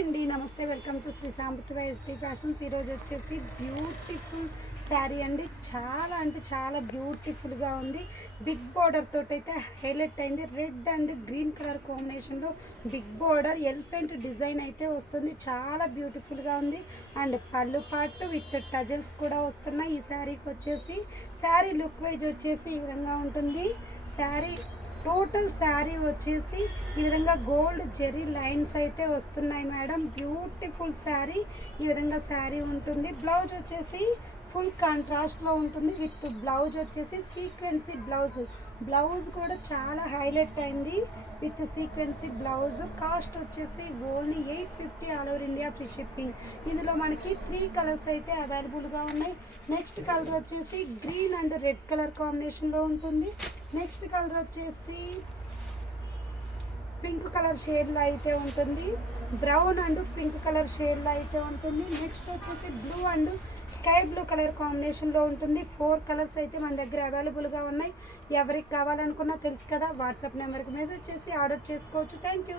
అండి, నమస్తే. Welcome to Shri Sambasiva ST fashions. ఈరోజు వచ్చేసి బ్యూటిఫుల్ శారీ అండి. చాలా అంటే చాలా బ్యూటిఫుల్గా ఉంది. బిగ్ బార్డర్ తోటి అయితే హైలైట్ అయింది. రెడ్ అండ్ గ్రీన్ కలర్ కాంబినేషన్లో బిగ్ బార్డర్ ఎలిఫెంట్ డిజైన్ అయితే వస్తుంది. చాలా బ్యూటిఫుల్గా ఉంది. అండ్ పళ్ళు పాటు విత్ టజల్స్ కూడా వస్తున్నాయి. ఈ శారీకి వచ్చేసి శారీ లుక్ వైజ్ వచ్చేసి ఈ విధంగా ఉంటుంది. శారీ టోటల్ శారీ వచ్చేసి ఈ విధంగా గోల్డ్ జెరీ లైన్స్ అయితే వస్తున్నాయి మేడం. బ్యూటిఫుల్ శారీ. ఈ విధంగా శారీ ఉంటుంది. బ్లౌజ్ వచ్చేసి ఫుల్ కాంట్రాస్ట్లో ఉంటుంది. విత్ బ్లౌజ్ వచ్చేసి సీక్వెన్సీ బ్లౌజ్ కూడా చాలా హైలైట్ అయింది విత్ సీక్వెన్సీ బ్లౌజ్. కాస్ట్ వచ్చేసి only 850 all over India free shipping. ఇందులో మనకి 3 కలర్స్ అయితే అవైలబుల్గా ఉన్నాయి. నెక్స్ట్ కలర్ వచ్చేసి గ్రీన్ అండ్ రెడ్ కలర్ కాంబినేషన్లో ఉంటుంది. నెక్స్ట్ కలర్ వచ్చేసి పింక్ కలర్ షేడ్లో అయితే ఉంటుంది. బ్రౌన్ అండ్ పింక్ కలర్ షేడ్లో అయితే ఉంటుంది. నెక్స్ట్ వచ్చేసి blue and sky blue colour కాంబినేషన్లో ఉంటుంది. 4 కలర్స్ అయితే మన దగ్గర అవైలబుల్గా ఉన్నాయి. ఎవరికి కావాలనుకున్నా తెలుసు కదా, వాట్సాప్ నెంబర్కి మెసేజ్ చేసి ఆర్డర్ చేసుకోవచ్చు. Thank you.